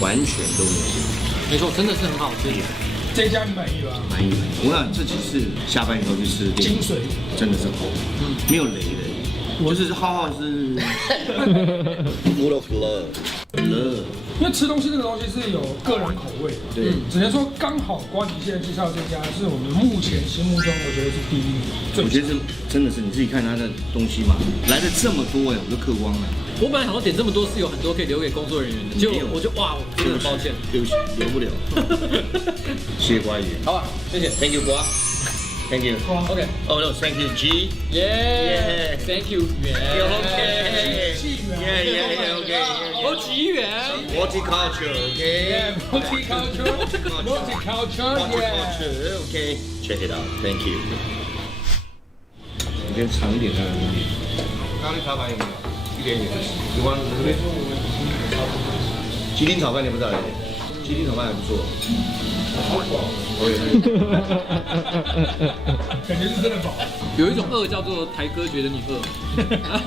完全都没有问题。没错，真的是很好吃。这家你满意吗？满意。我想这几次下班以后去吃的店，精髓真的是好，没有雷的。就是浩浩是 full of love。因为吃东西这个东西是有个人口味的，对，只能说刚好瓜吉现在介绍这家是我们目前心目中我觉得是第一名。我觉得是真的是你自己看他的东西嘛，来的这么多哎，我都嗑光了。我本来想说点这么多是有很多可以留给工作人员的，结果我就哇，我真的很抱歉，对不起，留不了。谢谢瓜爷，好吧，谢谢 ，Thank you 瓜，Thank you。OK， Oh no, thank you G。耶 ，Thank you 圆 ，OK。Yeah, OK。好吉圆 Multicultural, OK. Multicultural, OK. Check it out. Thank you. 你先长一点看。咖喱炒饭有没有？一点点。喜欢这边。吉林炒饭你不知道？吉林炒饭还不错。感觉是真的饱。有一种饿叫做台哥觉得你饿，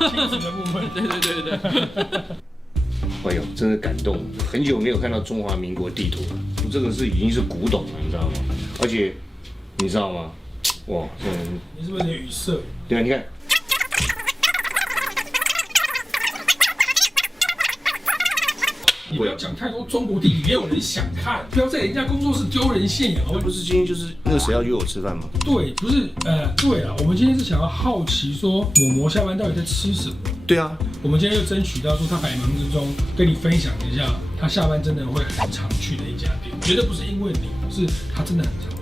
亲子的部分。对。哎呦，真的感动！很久没有看到中华民国地图了，这个是已经是古董了，你知道吗？而且你知道吗？哇，你是不是有点语塞？对啊，你看。你不要讲太多中国地理，没有人想看。不要在人家工作室丢人现眼，好不好？不是今天就是那个谁要约我吃饭吗？对，不是，对啊，我们今天是想要好奇说，抹膜下班到底在吃什么？对啊，我们今天就争取到说，他百忙之中跟你分享一下，他下班真的会很常去的一家店，绝对不是因为你，是他真的很常去。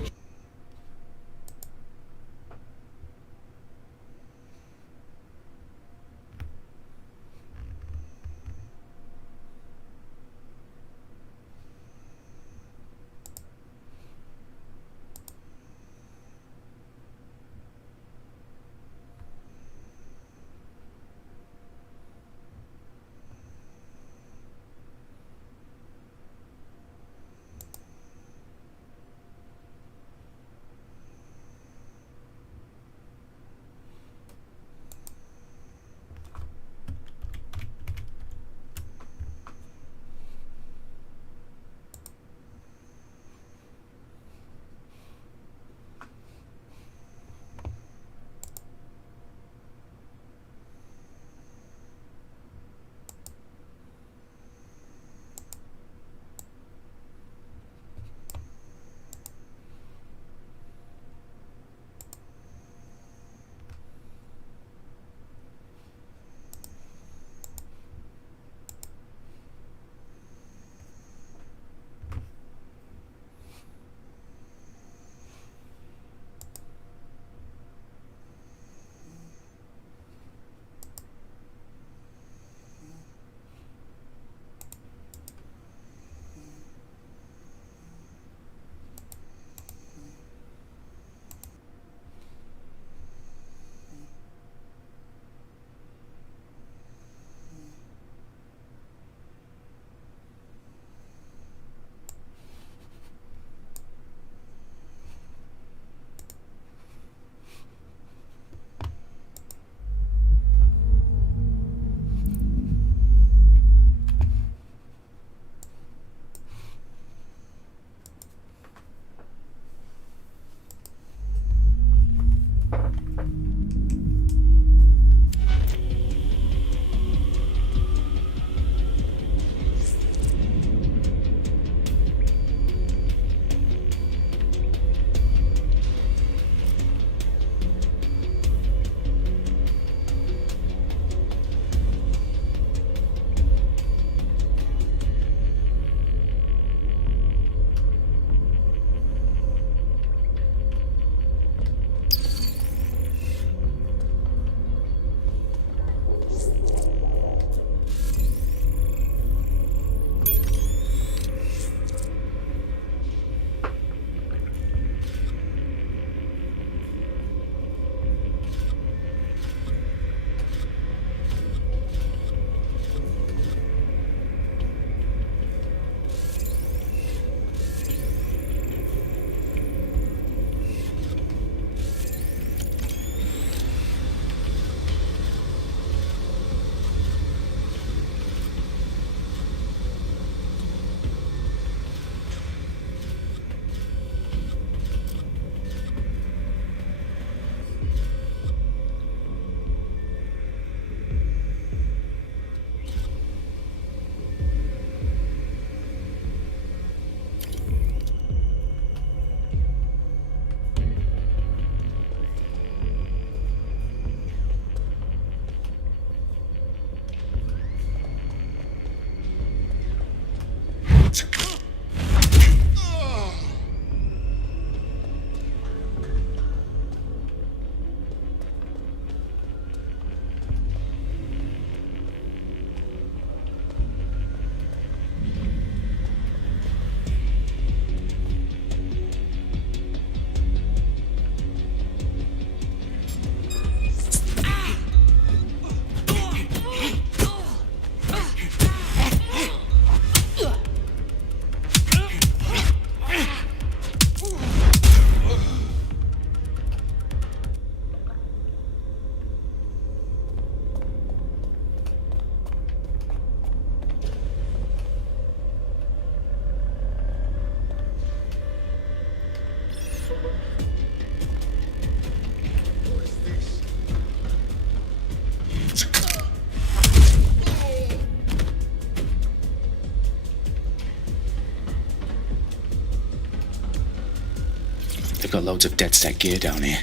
They've got loads of DedSec gear down here.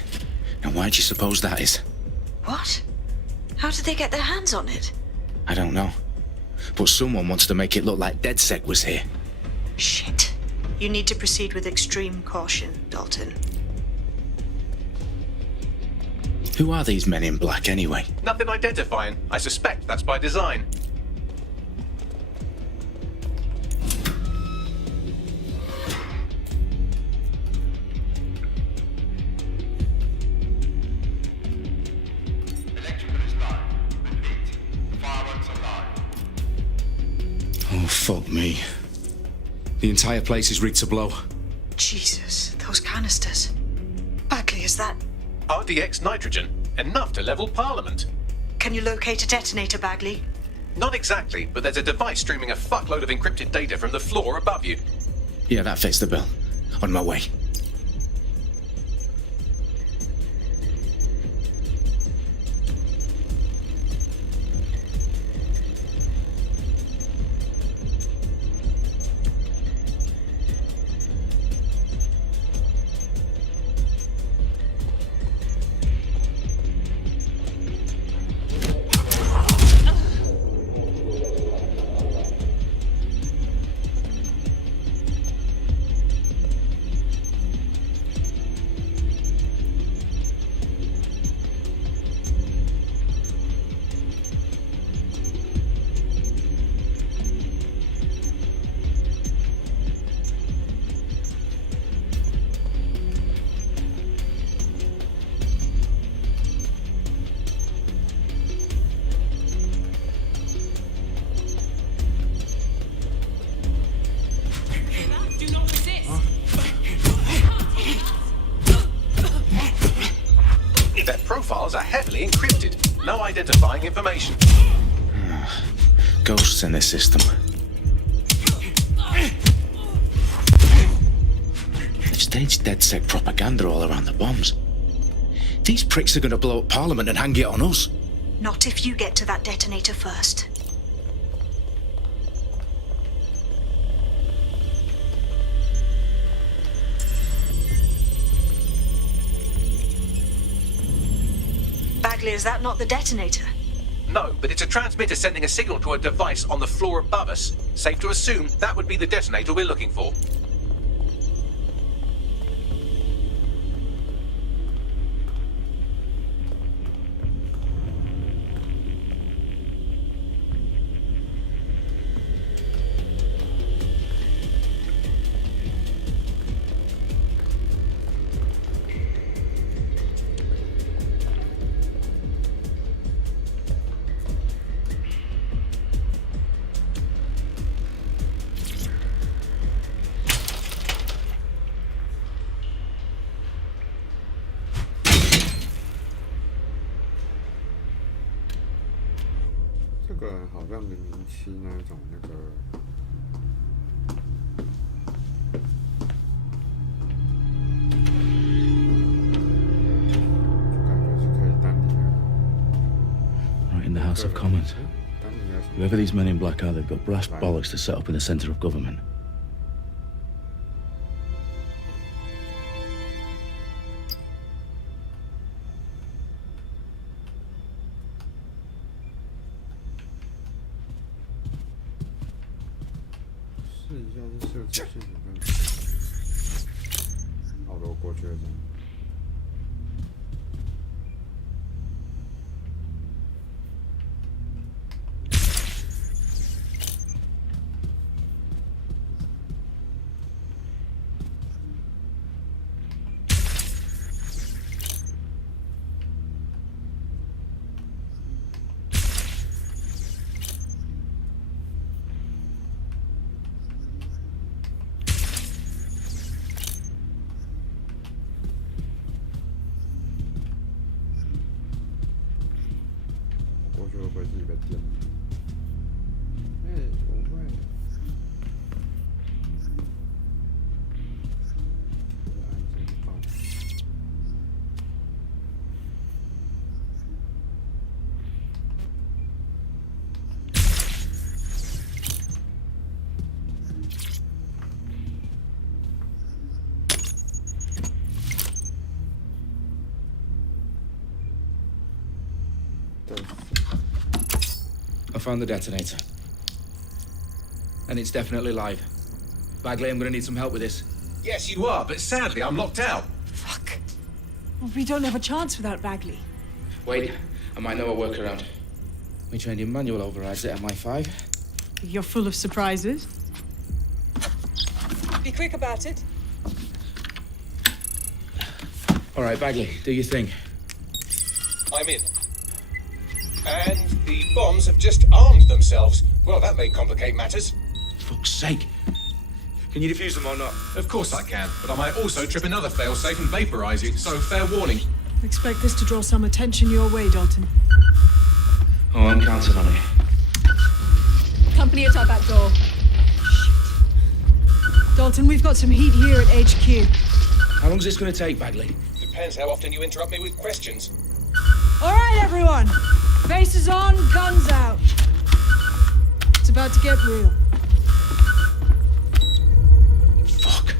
And why do you suppose that is? What? How did they get their hands on it? I don't know. But someone wants to make it look like DedSec was here. Shit. You need to proceed with extreme caution, Dalton. Who are these men in black anyway? Nothing identifying. I suspect that's by design. Oh, fuck me. The entire place is rigged to blow. Jesus, those canisters. Bagley, is that... RDX nitrogen. Enough to level Parliament. Can you locate a detonator, Bagley? Not exactly, but there's a device streaming a fuckload of encrypted data from the floor above you. Yeah, that fits the bill. On my way. Their profiles are heavily encrypted. No identifying information. Ghosts in this system. They've staged DedSec propaganda all around the bombs. These pricks are going to blow up Parliament and hang it on us. Not if you get to that detonator first. Bagley, is that not the detonator? No, but it's a transmitter sending a signal to a device on the floor above us. Safe to assume that would be the detonator we're looking for.这个好像007那种那个，感觉是可以单体的。 Right in the House of Commons. 单体的什么？ Whoever these men in black are, they've got brass bollocks to set up in the centre of government. 试一下这设置系统看。好的，我过去了。过去会不会自己被电？哎，不会。安全棒。I found the detonator. And it's definitely live. Bagley, I'm gonna need some help with this. Yes, you are, but sadly, I'm locked out. Fuck. Well, we don't have a chance without Bagley. Wait, I might know a workaround. We trained in manual overrides at MI5. You're full of surprises. Be quick about it. All right, Bagley, do your thing. I'm in. And the bombs have just armed themselves. Well, that may complicate matters. Fuck's sake. Can you defuse them or not? Of course I can, but I might also trip another failsafe and vaporize you, so fair warning. Expect this to draw some attention your way, Dalton. Oh, I'm counting on it. Company at our back door. Shit. Dalton, we've got some heat here at HQ. How long's this gonna take, Bagley? Depends how often you interrupt me with questions. All right, everyone. Faces on, guns out. It's about to get real. Fuck.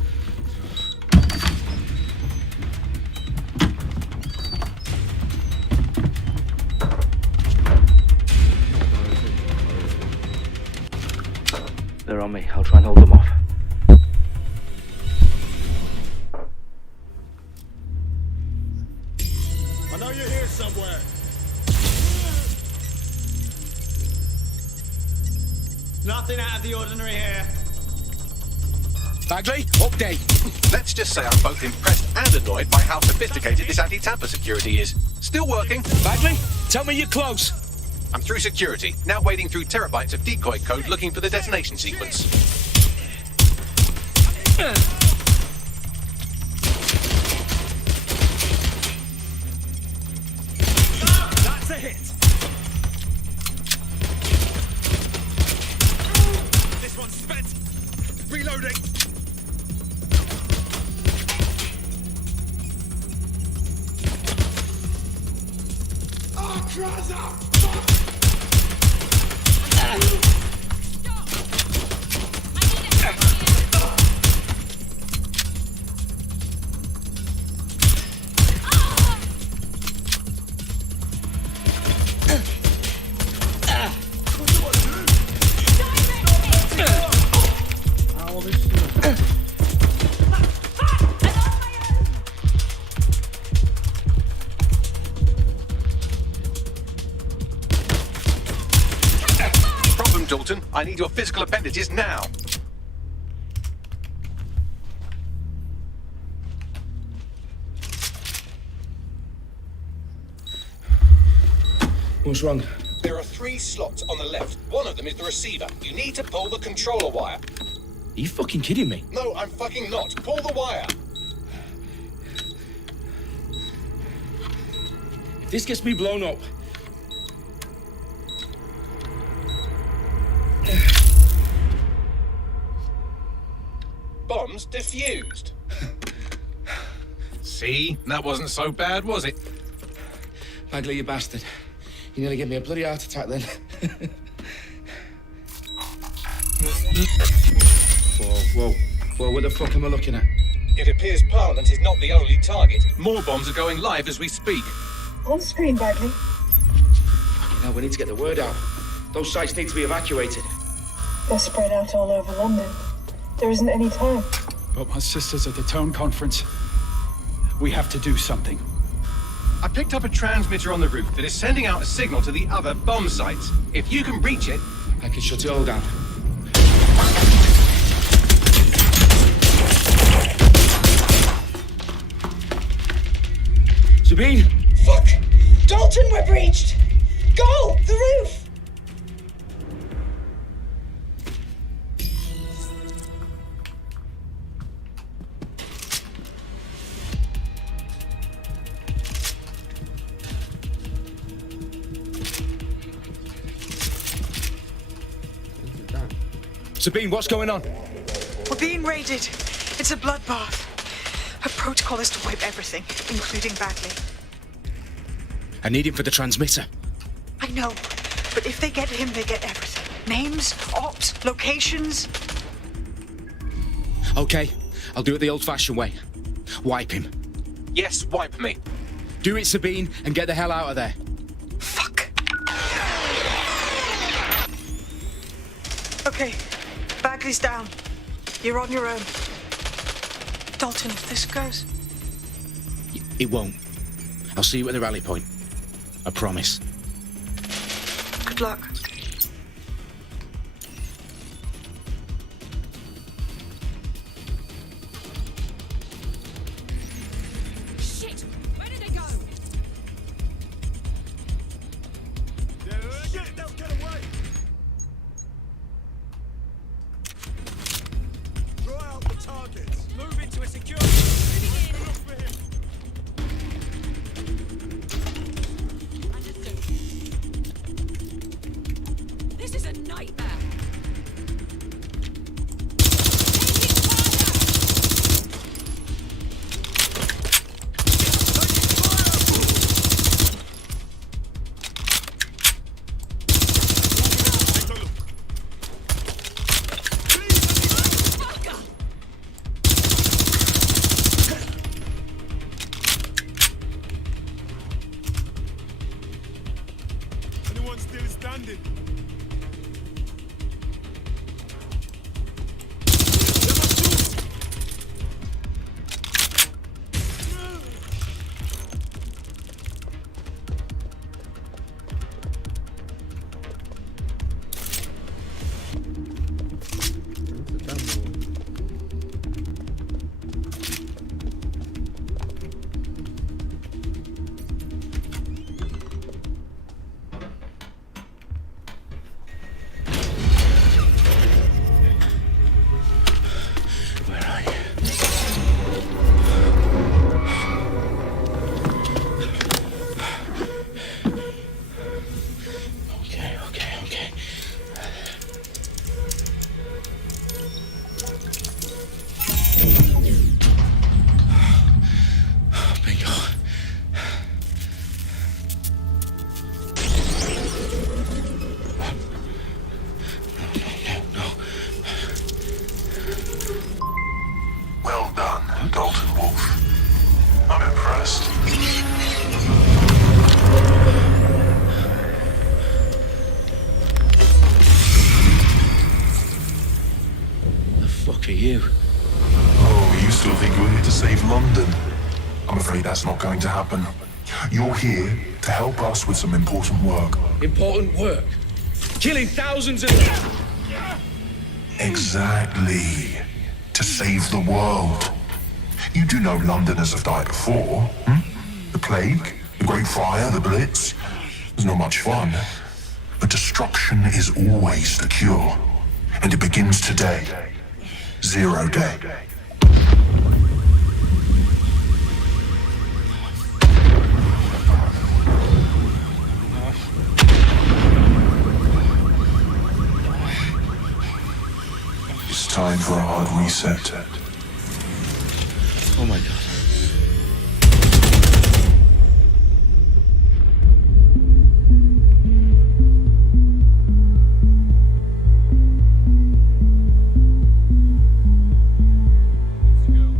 They're on me. I'll try and hold them off. I know you're here somewhere. Nothing out of the ordinary here. Bagley, update. Let's just say I'm both impressed and annoyed by how sophisticated this anti-tamper security is. Still working. Bagley, tell me you're close. I'm through security, now wading through terabytes of decoy code looking for the detonation sequence. That's a hit. This one's spent. Reloading. Oh, cross out! Problem, Dalton. I need your physical appendages now. What's wrong? There are 3 slots on the left. One of them is the receiver. You need to pull the controller wire. Are you fucking kidding me? No, I'm fucking not. Pull the wire. If this gets me blown up... Bombs defused. See? That wasn't so bad, was it? Bagley, you bastard. You nearly gave me a bloody heart attack then. Whoa. What the fuck am I looking at? It appears Parliament is not the only target. More bombs are going live as we speak. On screen, Bagley. Now we need to get the word out. Those sites need to be evacuated. They're spread out all over London. There isn't any time. But my sister's at the Tone Conference. We have to do something. I picked up a transmitter on the roof that is sending out a signal to the other bomb sites. If you can reach it, I can shut it all down. Sabine! Fuck! Dalton, we're breached! Go! The roof! Sabine, what's going on? We're being raided. It's a bloodbath. Her protocol is to wipe everything, including Bagley. I need him for the transmitter. I know, but if they get him, they get everything. Names, ops, locations. Okay, I'll do it the old-fashioned way. Wipe him. yes, wipe me. Do it, Sabine, and get the hell out of there. Fuck. Okay, Bagley's down. You're on your own. Dalton, if this goes... It won't. I'll see you at the rally point. I promise. Good luck. Shit! Where did they go? They'll get away. Draw out the targets. Move into a secure. Look for him. This is a nightmare. Anyone still standing? Where are you? Okay. Bingo. No. Well done, Dalton Wolf. I'm impressed. The fuck are you? Oh, you still think you're here to save London? I'm afraid that's not going to happen. You're here to help us with some important work. Important work. Killing thousands of... Exactly. To save the world. You do know Londoners have died before, hmm? The plague, the Great Fire, the Blitz. It's not much fun. But destruction is always the cure. And it begins today. 0 day. It's time for a hard reset. Oh my god.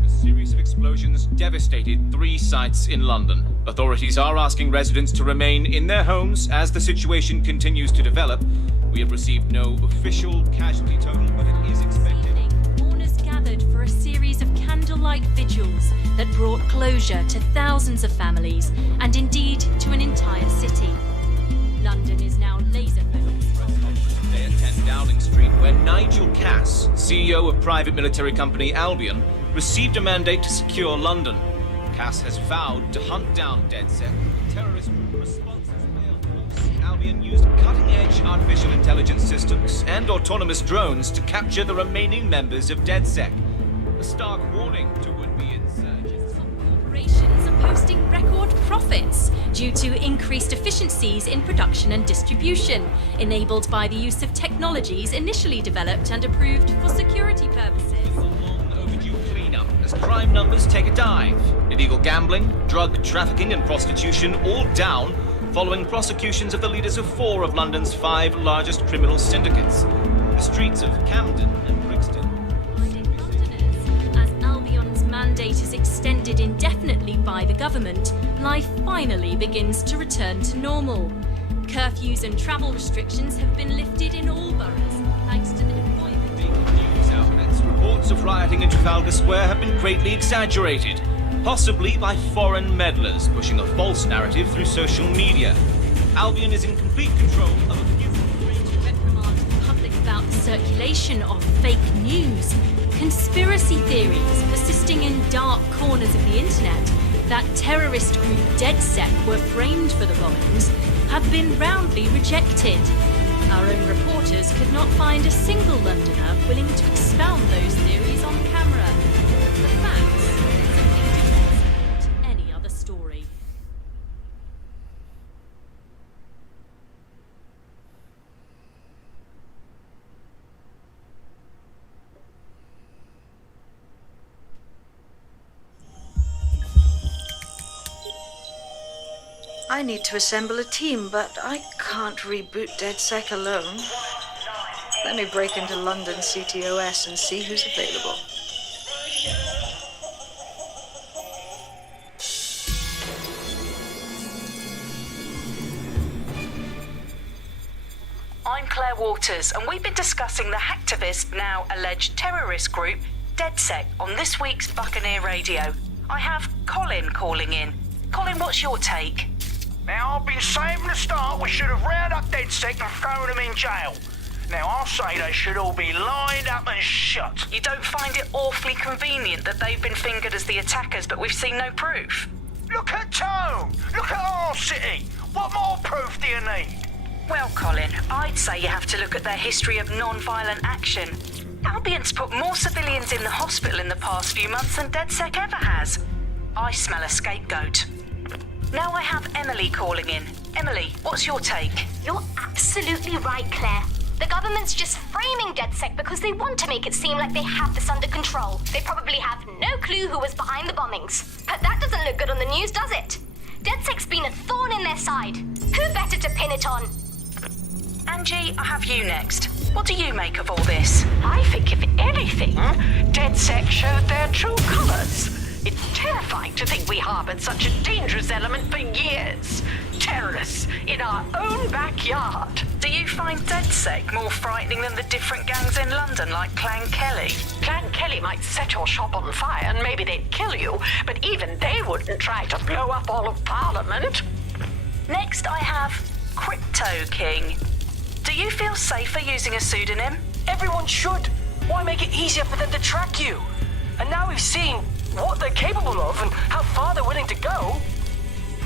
A series of explosions devastated 3 sites in London. Authorities are asking residents to remain in their homes as the situation continues to develop. We have received no official casualty total, but it is expected. Warner's individuals that brought closure to thousands of families and indeed to an entire city. London is now laser-focused. Today at 10 Downing Street, where Nigel Cass, CEO of private military company Albion, received a mandate to secure London. Cass has vowed to hunt down DedSec. Terrorist response has failed. Albion used cutting-edge artificial intelligence systems and autonomous drones to capture the remaining members of DedSec. A stark warning to would-be insurgents. Corporations are posting record profits due to increased efficiencies in production and distribution, enabled by the use of technologies initially developed and approved for security purposes. Crime numbers take a dive. Illegal gambling, drug trafficking and prostitution all down following prosecutions of the leaders of 4 of London's 5 largest criminal syndicates. The streets of Camden and Brixton. As Albion's mandate is extended indefinitely by the government, life finally begins to return to normal. Curfews and travel restrictions have been lifted in all boroughs, thanks to the deployment. News outlets, reports of rioting in Trafalgar Square have been greatly exaggerated, possibly by foreign meddlers pushing a false narrative through social media. Albion is in complete control of a few reprimand the public about the circulation of fake news, conspiracy theories persisting in dark corners of the internet that terrorist group DedSec were framed for the bombings have been roundly rejected. Our own reporters could not find a single Londoner willing to expound those theories on camera. The facts simply do not support any other story. I need to assemble a team, but I can't reboot DedSec alone. Let me break into London CTOS and see who's available. I'm Claire Waters, and we've been discussing the hacktivist, now alleged terrorist group, DedSec, on this week's Buccaneer Radio. I have Colin calling in. Colin, what's your take? Now, I've been saying from the start we should have rounded up DedSec and thrown them in jail. Now, I'll say they should all be lined up and shot. You don't find it awfully convenient that they've been fingered as the attackers, but we've seen no proof? Look at Tone! Look at our city! What more proof do you need? Well, Colin, I'd say you have to look at their history of non-violent action. Albion's put more civilians in the hospital in the past few months than DedSec ever has. I smell a scapegoat. Now I have Emily calling in. Emily, what's your take? You're absolutely right, Claire. The government's just framing DedSec because they want to make it seem like they have this under control. They probably have no clue who was behind the bombings. But that doesn't look good on the news, does it? DedSec's been a thorn in their side. Who better to pin it on? Angie, I have you next. What do you make of all this? I think, if anything, DedSec showed their true colours. It's terrifying to think we harbored such a dangerous element for years. Terrorists in our own backyard. Do you find DedSec more frightening than the different gangs in London, like Clan Kelly? Clan Kelly might set your shop on fire and maybe they'd kill you, but even they wouldn't try to blow up all of Parliament. Next, I have Crypto King. Do you feel safer using a pseudonym? Everyone should. Why make it easier for them to track you? And now we've seen what they're capable of and how far they're willing to go.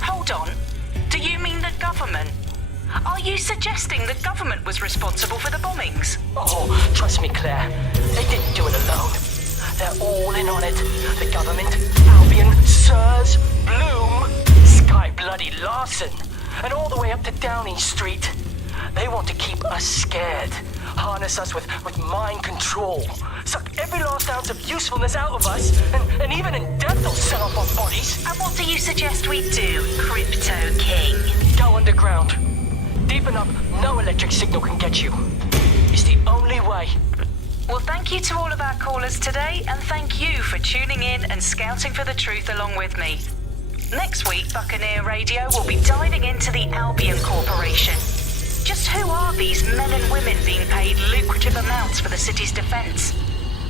Hold on. Do you mean the government? Are you suggesting the government was responsible for the bombings? Oh, trust me, Claire. They didn't do it alone. They're all in on it. The government, Albion, Sirs, Bloom, Sky Bloody Larson, and all the way up to Downing Street. They want to keep us scared, harness us with mind control, suck every last ounce of usefulness out of us, and even in death they'll set off our bodies. And what do you suggest we do, Crypto King? Go underground. Deep enough, no electric signal can get you. It's the only way. Well, thank you to all of our callers today, and thank you for tuning in and scouting for the truth along with me. Next week, Buccaneer Radio will be diving into the Albion Corporation. Just who are these men and women being paid lucrative amounts for the city's defence?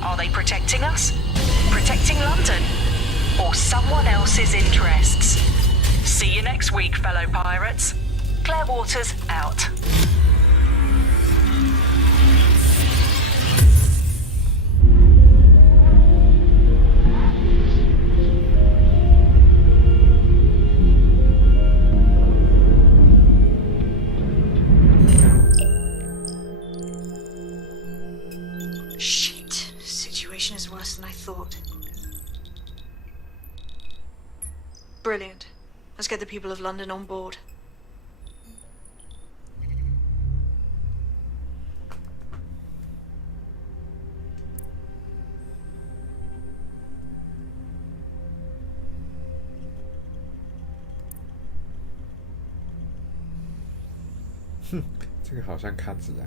Are they protecting us? Protecting London? or someone else's interests. See you next week, fellow pirates. Claire Waters out. Shit. Situation is worse than I thought. Brilliant. Let's get the people of London on board. "哼，这个好像卡子啊。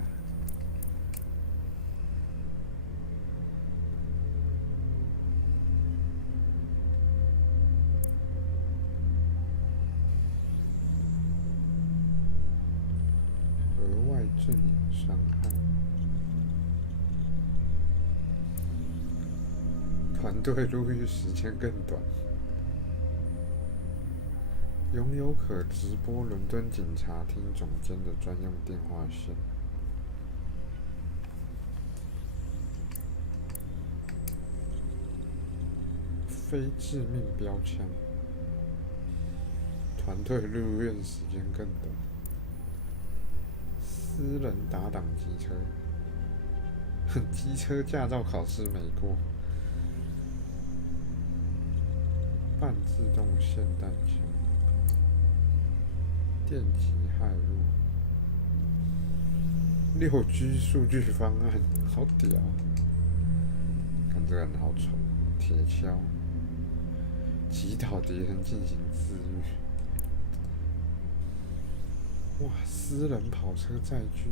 额外阵营伤害，团队入狱时间更短。拥有可直播伦敦警察厅总监的专用电话线。非致命标枪。团队入院时间更短。私人打挡机车。机车驾照考试没过。半自动霰弹枪。电击骇入，6G 数据方案，好屌！看这个人好丑，铁锹，击倒敌人进行自愈。哇，私人跑车载具，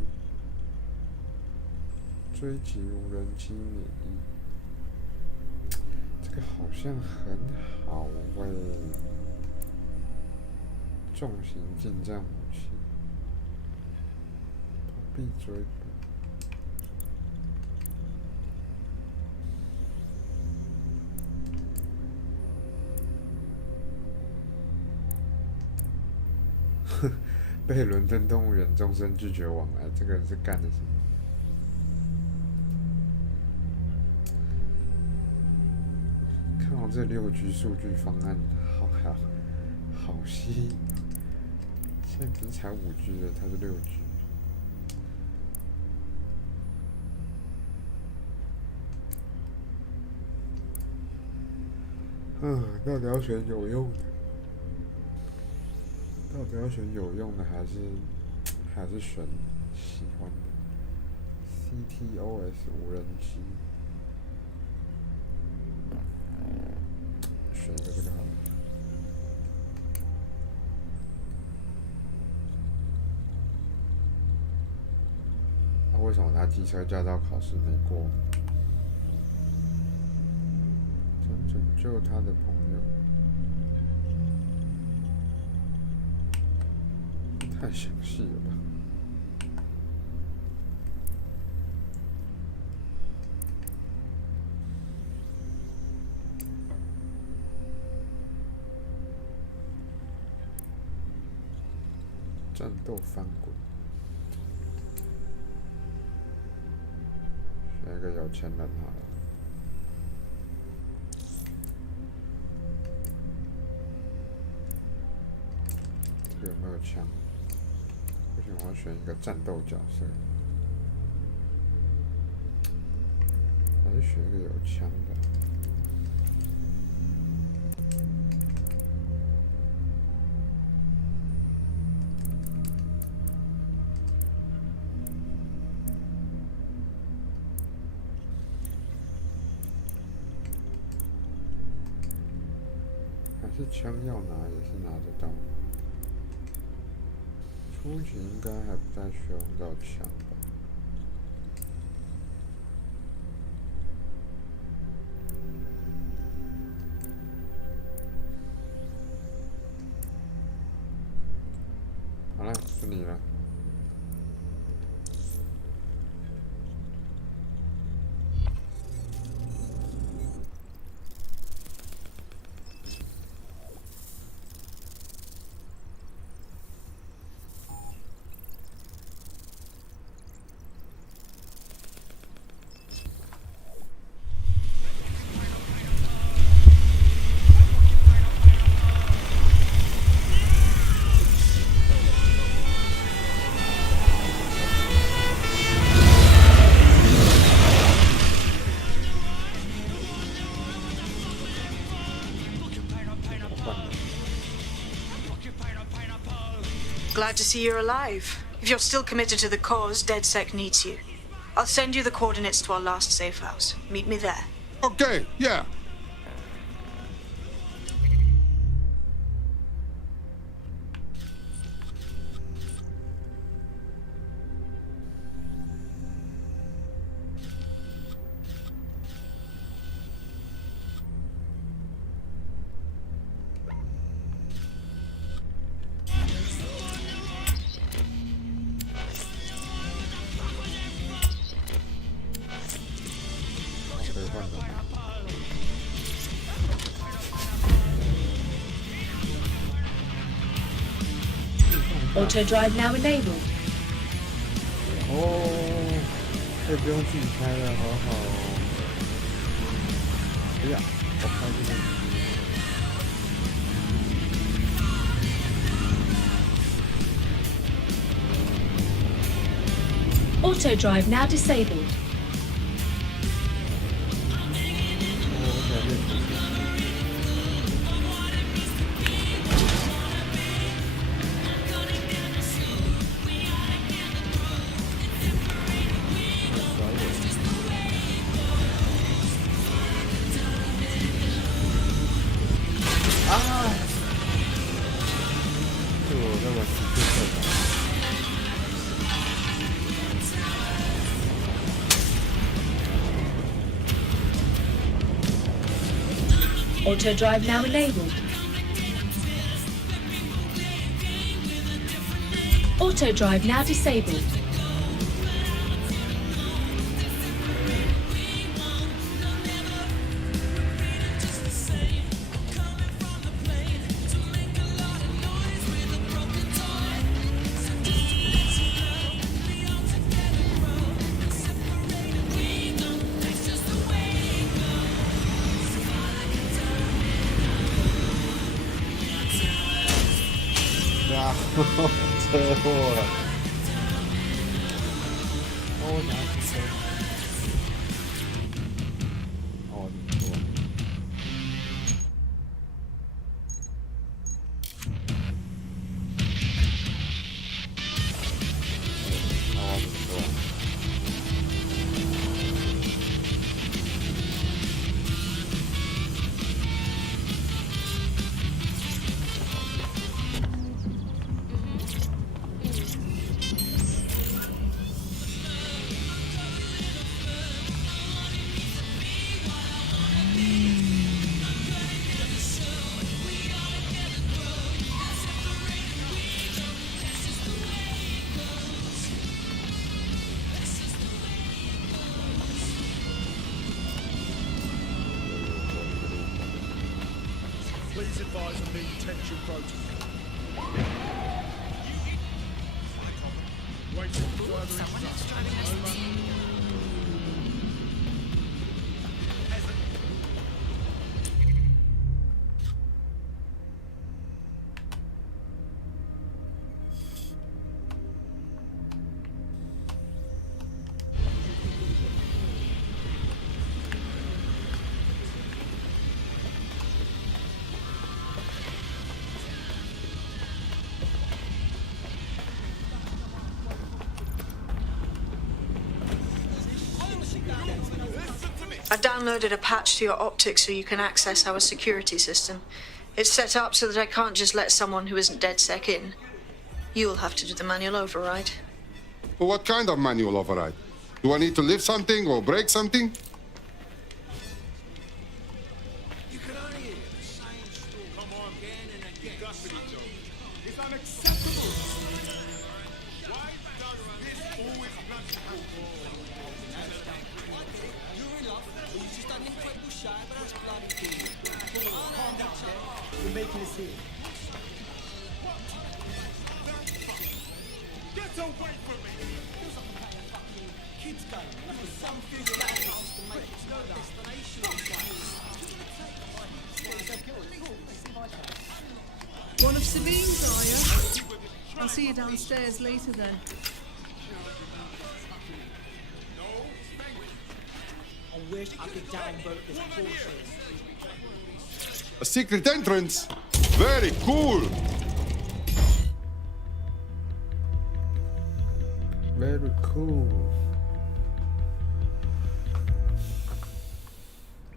追击无人机免疫，这个好像很好喂。重型近战武器，躲避追捕。被伦敦动物园终身拒绝往来，这个人是干的什么？看到这6G 数据方案，好吸引。现在不是才5G 的，它是6G。到底要选有用的？到底要选有用的，还是选喜欢的 ？CTOS 无人机，选一个这个好了。为什么他机车驾照考试没过？想拯救他的朋友，太详细了吧？战斗翻滚。选一个有钱人好了。这个有没有枪？不行，我要选一个战斗角色。还是选一个有枪的。这枪要拿也是拿得到，初期应该还不太需要用到枪吧。好了，是你了。Glad to see you're alive. If you're still committed to the cause, DedSec needs you. I'll send you the coordinates to our last safe house. Meet me there. Okay, yeah. Auto drive now enabled. 哦，可以不用自己开了，好好哦。哎呀，我开这个。 Auto drive now disabled. Auto drive now enabled. Auto drive now disabled.啊，车祸了！哦，我拿起车。哦，你说。哦，你说。 Please advise on the detention protocol. Wait for further instructions. I've downloaded a patch to your optics so you can access our security system. It's set up so that I can't just let someone who isn't DedSec in. You'll have to do the manual override. Well, what kind of manual override? Do I need to lift something or break something? It's unacceptable! Why does this always have to happen? You're in love, or you just had an incredible shower, but that's bloody cool. Calm down, man. You're making a scene. Get away from me! Feels like I'm playing a fucking kids game. With some figure that house to make it to the destination on time. One of Sabine's, are you? I'll see you downstairs later then. I wish I could downvote this bullshit. A secret entrance? Very cool! Very cool.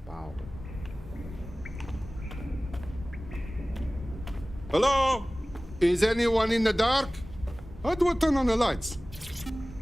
Wow. Hello? Is anyone in the dark? How do I turn on the lights?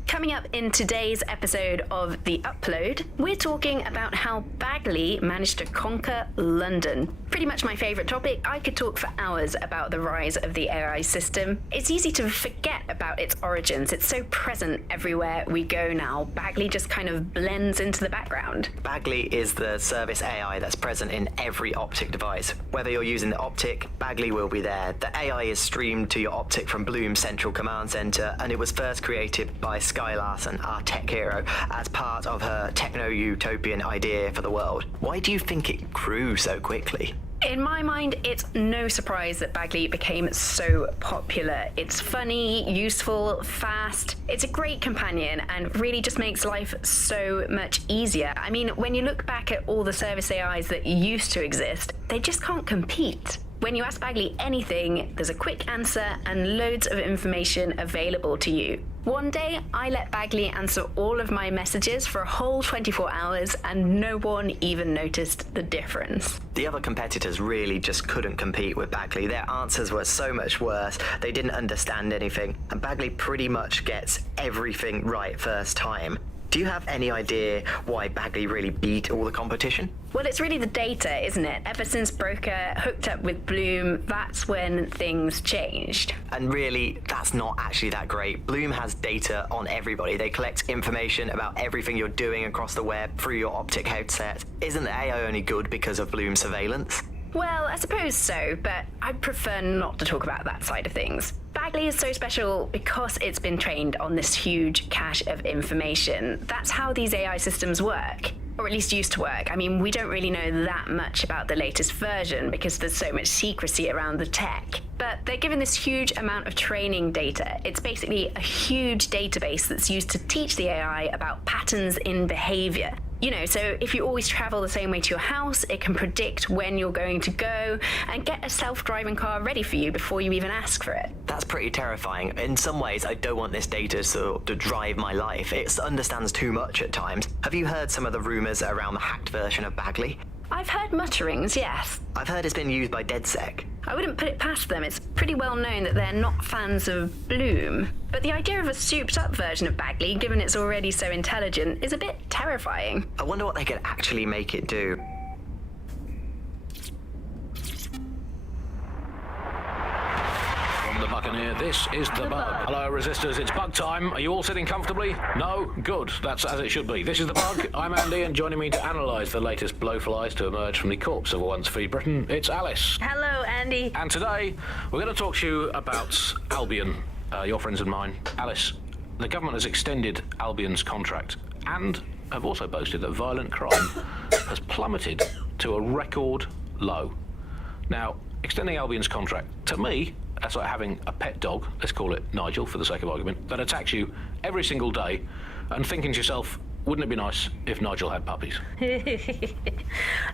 Coming up in today's episode of The Upload, we're talking about how Bagley managed to conquer London. Pretty much my favourite topic. I could talk for hours about the rise of the AI system. It's easy to forget about its origins. It's so present everywhere we go now. Bagley just kind of blends into the background. Bagley is the service AI that's present in every optic device. Whether you're using the optic, Bagley will be there. The AI is streamed to your optic from Bloom's central command center, and it was first created by Sky Larson, our tech hero, as part of her techno-utopian idea for the world. Why do you think it grew so quickly? In my mind, it's no surprise that Bagley became so popular. It's funny, useful, fast. It's a great companion and really just makes life so much easier. I mean, when you look back at all the service AIs that used to exist, they just can't compete. When you ask Bagley anything, there's a quick answer and loads of information available to you. One day, I let Bagley answer all of my messages for a whole 24 hours and no one even noticed the difference. The other competitors really just couldn't compete with Bagley. Their answers were so much worse. They didn't understand anything, and Bagley pretty much gets everything right first time. Do you have any idea why Bagley really beat all the competition? Well, it's really the data, isn't it? Ever since Broker hooked up with Bloom, that's when things changed. And really, that's not actually that great. Bloom has data on everybody. They collect information about everything you're doing across the web through your optic headset. Isn't the AI only good because of Bloom's surveillance? Well, I suppose so, but I'd prefer not to talk about that side of things. Bagley is so special because it's been trained on this huge cache of information. That's how these AI systems work, or at least used to work. I mean, we don't really know that much about the latest version because there's so much secrecy around the tech. But they're given this huge amount of training data. It's basically a huge database that's used to teach the AI about patterns in behavior. You know, so if you always travel the same way to your house, it can predict when you're going to go and get a self-driving car ready for you before you even ask for it. That's pretty terrifying. In some ways, I don't want this data to drive my life. It understands too much at times. Have you heard some of the rumors around the hacked version of Bagley? I've heard mutterings, yes. I've heard it's been used by DedSec. I wouldn't put it past them. It's pretty well known that they're not fans of Bloom. But the idea of a souped-up version of Bagley, given it's already so intelligent, is a bit terrifying. I wonder what they could actually make it do. From the Buccaneer, this is The Bug. Hello, Resistors, it's bug time. Are you all sitting comfortably? No? Good. That's as it should be. This is The Bug. I'm Andy, and joining me to analyse the latest blowflies to emerge from the corpse of a once-free Britain, it's Alice. Hello, Andy. And today, we're going to talk to you about Albion, your friends and mine. Alice, the government has extended Albion's contract and have also boasted that violent crime has plummeted to a record low. Now, extending Albion's contract, to me, that's like having a pet dog, let's call it Nigel for the sake of argument, that attacks you every single day and thinking to yourself, wouldn't it be nice if Nigel had puppies?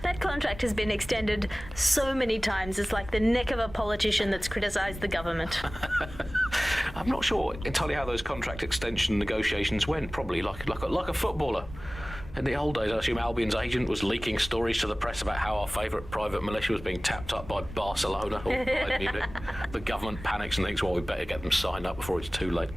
That contract has been extended so many times, it's like the neck of a politician that's criticised the government. I'm not sure entirely how those contract extension negotiations went, probably like a footballer. In the old days, I assume Albion's agent was leaking stories to the press about how our favourite private militia was being tapped up by Barcelona or Bayern Munich. The government panics and thinks, well, we better get them signed up before it's too late.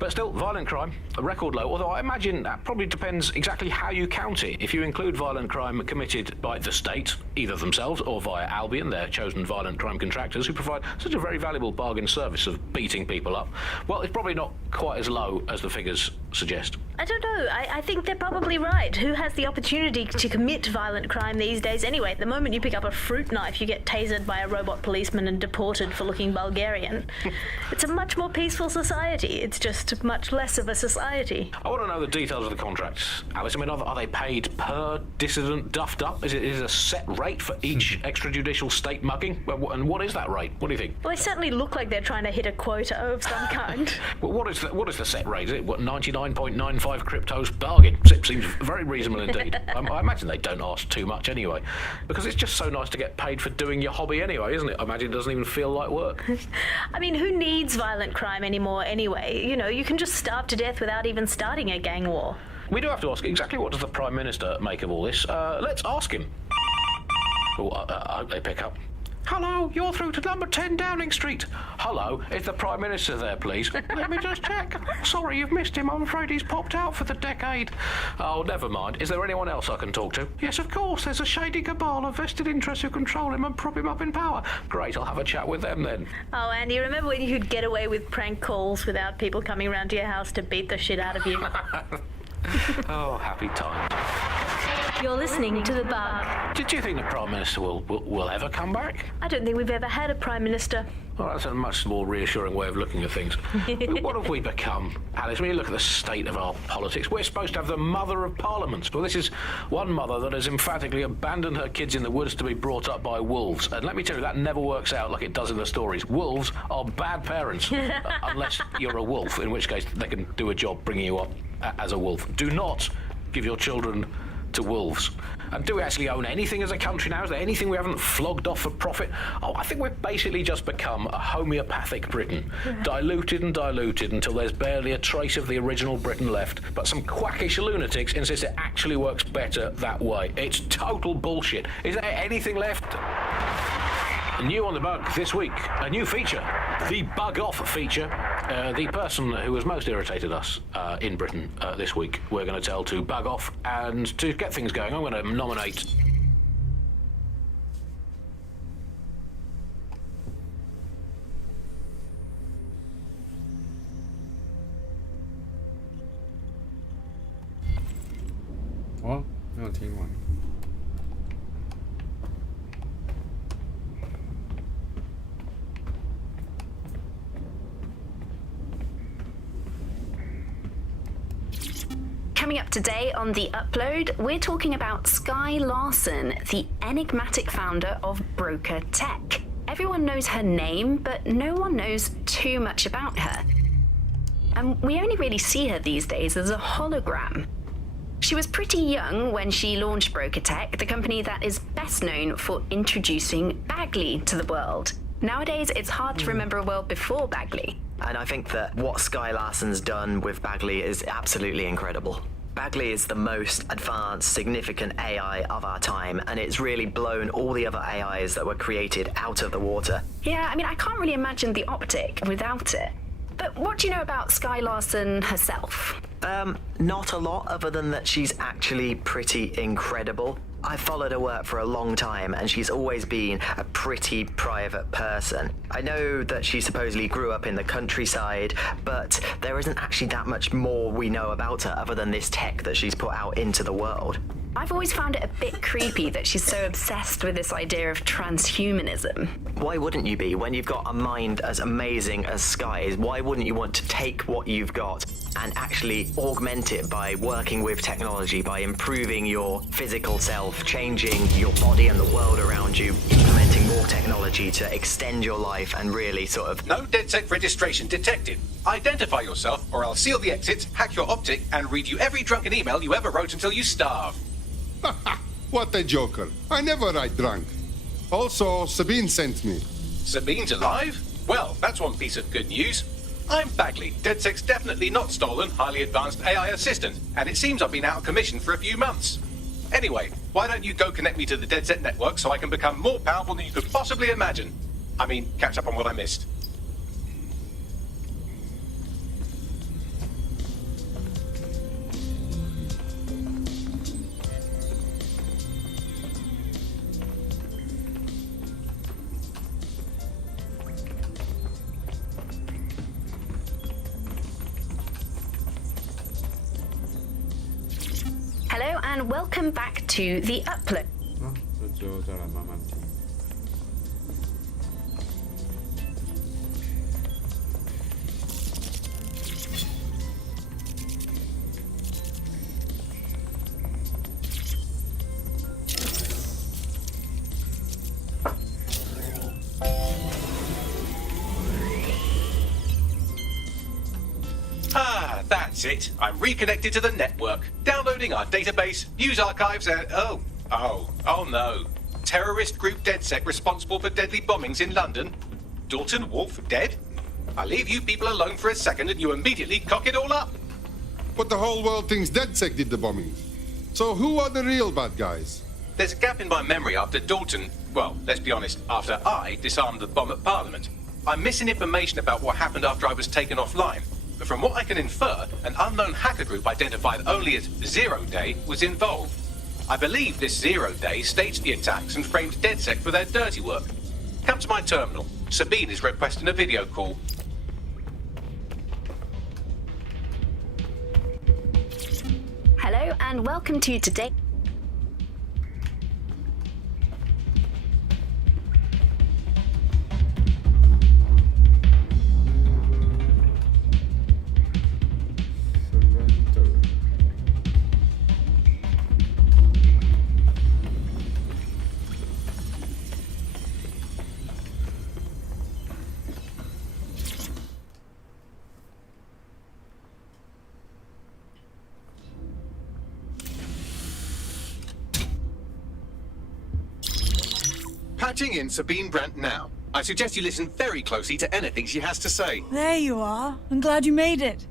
But still, violent crime, a record low, although I imagine that probably depends exactly how you count it. If you include violent crime committed by the state, either themselves or via Albion, their chosen violent crime contractors who provide such a very valuable bargain service of beating people up, well, it's probably not quite as low as the figures suggest. I don't know. I think they're probably right. Who has the opportunity to commit violent crime these days anyway? At the moment you pick up a fruit knife, you get tasered by a robot policeman and deported for looking Bulgarian. It's a much more peaceful society. It's just much less of a society. I want to know the details of the contracts, Alice. I mean, are they paid per dissident duffed up? Is it a set rate for each extrajudicial state mugging? And what is that rate? What do you think? Well, they certainly look like they're trying to hit a quota of some kind. Well, what is the set rate? Is it, 99.95 cryptos bargain? Seems very very reasonable indeed. I imagine they don't ask too much anyway, because it's just so nice to get paid for doing your hobby anyway, isn't it? I imagine it doesn't even feel like work. I mean, who needs violent crime anymore anyway? You know, you can just starve to death without even starting a gang war. We do have to ask, exactly what does the Prime Minister make of all this? Let's ask him. Oh, I hope they pick up. Hello, you're through to number 10 Downing Street. Hello, is the Prime Minister there, please? Let me just check. Sorry, you've missed him. I'm afraid he's popped out for the decade. Oh, never mind. Is there anyone else I can talk to? Yes, of course. There's a shady cabal of vested interests who control him and prop him up in power. Great, I'll have a chat with them then. Oh, Andy, remember when you could get away with prank calls without people coming around to your house to beat the shit out of you? Oh, happy times. You're listening to The Bug. Did you think the Prime Minister will ever come back? I don't think we've ever had a Prime Minister. Well, that's a much more reassuring way of looking at things. What have we become, Alice? When you look at the state of our politics, we're supposed to have the mother of parliaments. Well, this is one mother that has emphatically abandoned her kids in the woods to be brought up by wolves. And let me tell you, that never works out like it does in the stories. Wolves are bad parents, unless you're a wolf, in which case they can do a job bringing you up as a wolf. Do not give your children to wolves. And do we actually own anything as a country now? Is there anything we haven't flogged off for profit? Oh, I think we've basically just become a homeopathic Britain. Diluted and diluted until there's barely a trace of the original Britain left. But some quackish lunatics insist it actually works better that way. It's total bullshit. Is there anything left? New on The Bug this week, a new feature, the Bug Off feature. The person who has most irritated us in Britain this week, we're going to tell to bug off. And to get things going, I'm going to nominate...哦，没有听完。Coming up today on The Upload, we're talking about Skye Larson, the enigmatic founder of Broker Tech. Everyone knows her name, but no one knows too much about her. And we only really see her these days as a hologram. She was pretty young when she launched Broker Tech, the company that is best known for introducing Bagley to the world. Nowadays, it's hard to remember a world before Bagley. And I think that what Skye Larson's done with Bagley is absolutely incredible. Bagley is the most advanced, significant AI of our time, and it's really blown all the other AIs that were created out of the water. Yeah, I mean, I can't really imagine the optic without it. But what do you know about Skye Larson herself? Not a lot, other than that she's actually pretty incredible. I've followed her work for a long time, and she's always been a pretty private person. I know that she supposedly grew up in the countryside, but there isn't actually that much more we know about her other than this tech that she's put out into the world. I've always found it a bit creepy that she's so obsessed with this idea of transhumanism. Why wouldn't you be? When you've got a mind as amazing as Skye's, why wouldn't you want to take what you've got and actually augment it by working with technology, by improving your physical self, changing your body and the world around you, implementing more technology to extend your life and really sort of... No DedSec registration detected. Identify yourself or I'll seal the exits, hack your optic, and read you every drunken email you ever wrote until you starve. What a joker. I never write drunk. Also, Sabine sent me. Sabine's alive? Well, that's one piece of good news. I'm Bagley, DedSec's definitely not stolen, highly advanced AI assistant, and it seems I've been out of commission for a few months. Anyway, why don't you go connect me to the DedSec network so I can become more powerful than you could possibly imagine? I mean, catch up on what I missed. Hello and welcome back to The Upload. 这之后再来慢慢听。That's it. I'm reconnected to the network, downloading our database, news archives, and oh no. Terrorist group DedSec responsible for deadly bombings in London. Dalton Wolf dead? I leave you people alone for a second and you immediately cock it all up. But the whole world thinks DedSec did the bombings. So who are the real bad guys? There's a gap in my memory after Dalton, well, let's be honest, after I disarmed the bomb at Parliament. I'm missing information about what happened after I was taken offline. But from what I can infer, an unknown hacker group identified only as Zero Day was involved. I believe this 0 Day staged the attacks and framed DedSec for their dirty work. Come to my terminal. Sabine is requesting a video call. Hello and welcome to today. Patching in Sabine Brandt now. I suggest you listen very closely to anything she has to say. There you are. I'm glad you made it.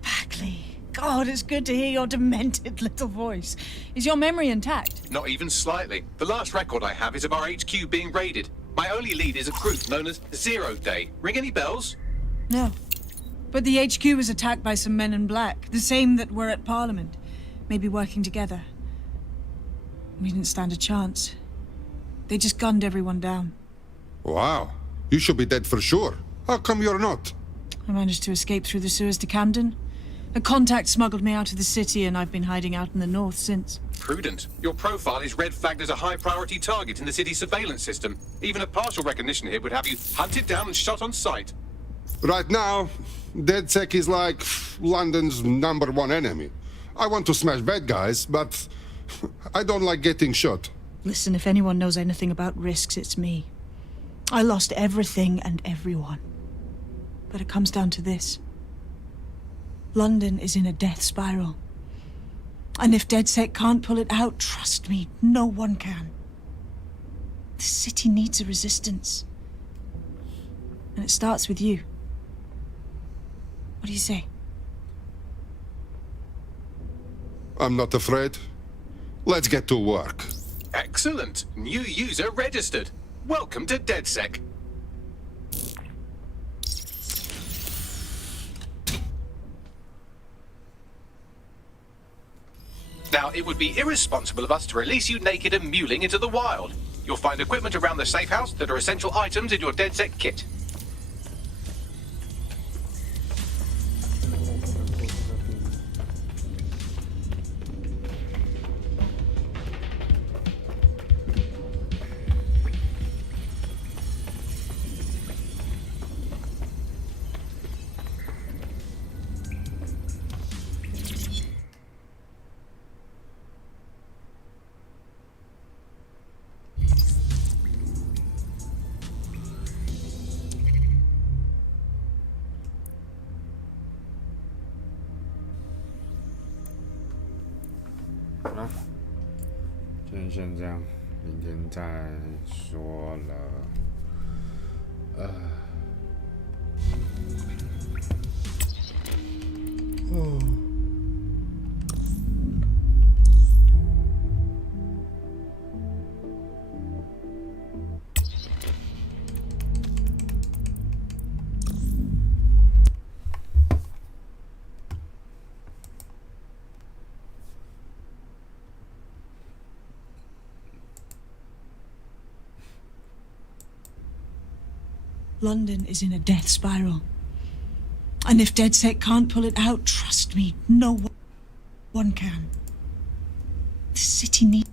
Bagley. God, it's good to hear your demented little voice. Is your memory intact? Not even slightly. The last record I have is of our HQ being raided. My only lead is a group known as 0 Day. Ring any bells? No. But the HQ was attacked by some men in black, the same that were at Parliament. Maybe working together. We didn't stand a chance. They just gunned everyone down. Wow. You should be dead for sure. How come you're not? I managed to escape through the sewers to Camden. A contact smuggled me out of the city and I've been hiding out in the north since. Prudent. Your profile is red flagged as a high-priority target in the city's surveillance system. Even a partial recognition here would have you hunted down and shot on sight. Right now, DedSec is like London's #1 enemy. I want to smash bad guys, but I don't like getting shot. Listen, if anyone knows anything about risks, it's me. I lost everything and everyone. But it comes down to this. London is in a death spiral. And if DedSec can't pull it out, trust me, no one can. The city needs a resistance. And it starts with you. What do you say? I'm not afraid. Let's get to work. Excellent. New user registered. Welcome to DedSec. Now, it would be irresponsible of us to release you naked and mewling into the wild. You'll find equipment around the safe house that are essential items in your DedSec kit.今天先这样，明天再说了。London is in a death spiral. And if DedSec can't pull it out, trust me, no one can. The city needs